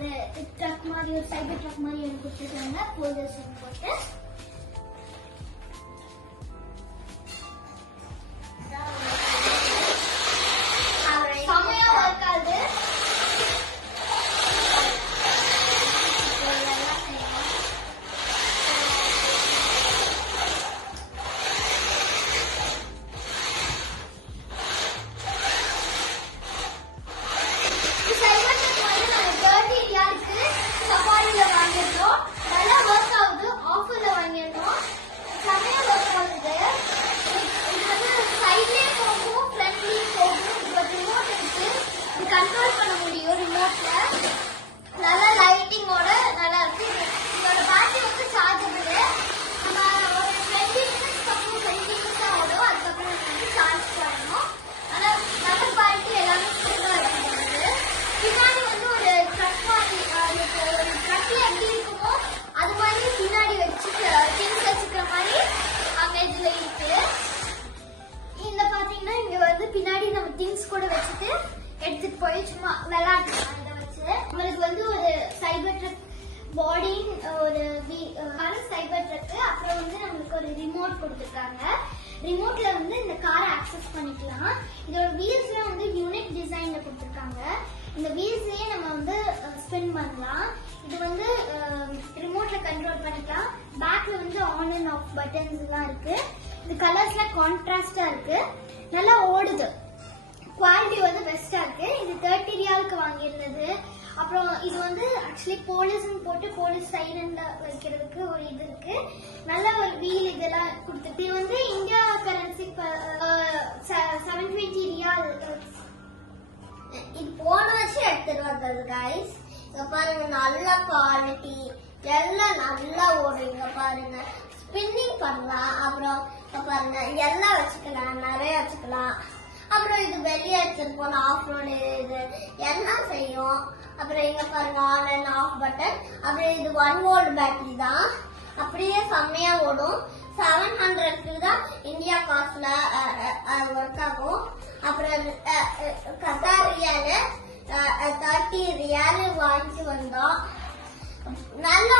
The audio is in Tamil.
ஒரு ட்ரக் மாதிரி ஒரு சைபர் ட்ரக் மாதிரி எனக்கு கொடுத்துருக்காங்க போல்டர்ஸ் போட்டு. செமையா ஒர்க் ஆகுது. கண்ட்ரோல் பண்ண முடியும் ரிமோட்ல. நல்ல லைட்டிங்கோட நல்லா இருக்கு. இதோட பேட்டரி வந்து சார்ஜபிள். நம்ம ஒரு 20 மினிட்ஸ் அப்புறம் 20 மினிட்ஸ் தான் ஆகும். அதுக்கப்புறம் வந்து சார்ஜ் பண்ணணும். நல்லா நல்ல குவாலிட்டி எல்லாமே சூப்பரா இருக்குது. பின்னாடி வந்து ஒரு ட்ரக் மாதிரி ஒரு ட்ரக்ல எப்படி இருக்குமோ அது மாதிரி பின்னாடி வச்சு திங்ஸ் வச்சுக்கிற மாதிரி அங்க இதுல இருக்கு. இந்த பாத்தீங்கன்னா இங்க வந்து பின்னாடி நம்ம திங்ஸ் கூட வச்சுட்டு எடுத்துட்டு போய் சும்மா விளையாடலாம். இதை வச்சு உங்களுக்கு வந்து ஒரு சைபர் ட்ரக் பாடி, ஒரு சைபர் ட்ரக், அப்புறம் வந்து நம்மளுக்கு ஒரு ரிமோட் கொடுத்துருக்காங்க. ரிமோட்ல வந்து இந்த காரை ஆக்சஸ் பண்ணிக்கலாம். இதோட வீல்ஸ்லாம் வந்து யூனிக் டிசைன்ல கொடுத்துருக்காங்க. இந்த வீல்ஸ்லயே நம்ம வந்து ஸ்பின் பண்ணலாம். இது வந்து ரிமோட்ல கண்ட்ரோல் பண்ணிக்கலாம். பேக்ல வந்து ஆன் அண்ட் ஆஃப் பட்டன்ஸ் எல்லாம் இருக்கு. இந்த கலர்ஸ்லாம் கான்ட்ராஸ்டா இருக்கு. நல்லா ஓடுது. குவாலிட்டி வந்து பெஸ்டா இருக்கு. இது 30 ரியாலுக்கு வாங்கியிருந்தது. அப்புறம் இது வந்து ஆக்சுவலி போலீஸ்னு போட்டு போலீஸ் சைலண்ட்ல வைக்கிறதுக்கு ஒரு இது இருக்கு. நல்ல ஒரு வீல் இதெல்லாம் கொடுத்துருக்கு. இது வந்து இந்தியா கரன்சி 720 ரியால். இது போன வருஷம் எடுத்துட்டு வந்தது கைஸ். இங்க பாருங்க நல்ல குவாலிட்டி, எல்லாம் நல்லா ஓடும். இங்க பாருங்க ஸ்பின்னிங் பண்ணலாம். அப்புறம் பாருங்க எல்லாம் வச்சுக்கலாம், நிறைய வச்சுக்கலாம். அப்புறம் இது வெளியே எடுத்துட்டு போன ஆஃப் ரோடு இது எல்லாம் செய்யும். அப்புறம் இங்க பாருங்க ஆன் அண்ட் ஆஃப் பட்டன். அப்புறம் இது 1 வோல்ட் பேட்டரி தான். அப்படியே செம்மையா ஓடும். 700 தான் இந்தியா காசுல ஒர்க் ஆகும். அப்புறம் கத்தார் ரியாலு 30 ரியாலு வாங்கிட்டு வந்தோம். நல்ல